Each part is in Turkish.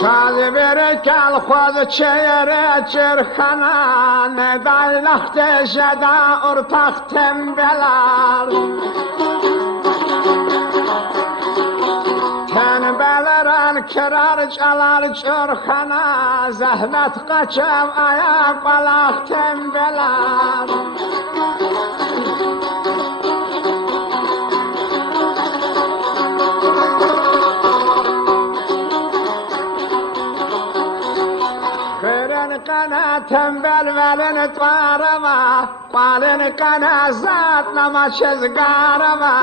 شاد برکل خود چهره چرخنا ندای لخت جدا ارتاق تنبلر تنبلرن کرار چلار چرخنا زحمت قچم آیا قلاق تنبلر قنا تنبل ولن طارما قالن قنا زاد نما چزگارما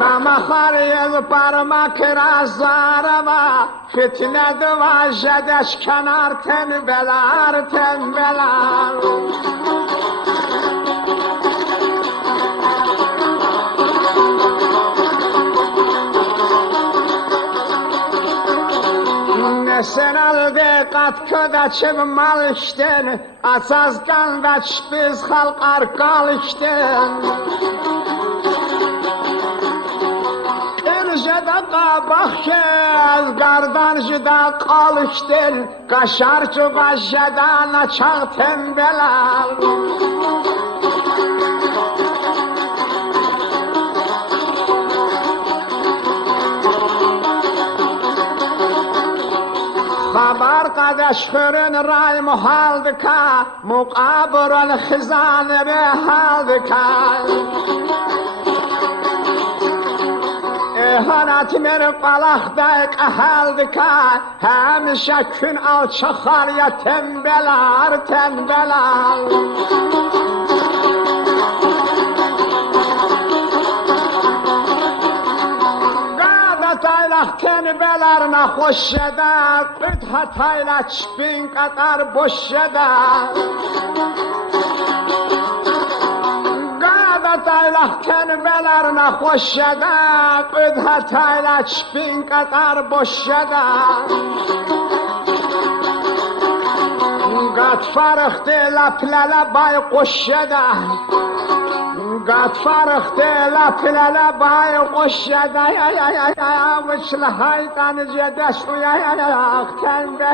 بما خریز پرما کرازارما فتنه دوا جدش کنار تنبلار تنبلار Sen aldı kat ködaçım mal işten Asazdan veç biz halk arkal işten Irjada qabaq kez Qardancıda qal işten Qaşar çuqaşada naçaq tembeler خبر قدش خرن رای محال دکا مقابرن خزان به حال دکا اهانت مر قلق دایق احال دکا همیشه کن alçakar ya tembeler tembeler تنبلر نخوش شده قد hatayla çpin kadar boş şede Qadatayla tenbeler نخوش şede قد hatayla çpin kadar boş şede Qat farıqdı laplələ bay qoş şede قد فرخت لپلل بای قشه دا یا مثل هایتان جدش یا اختنده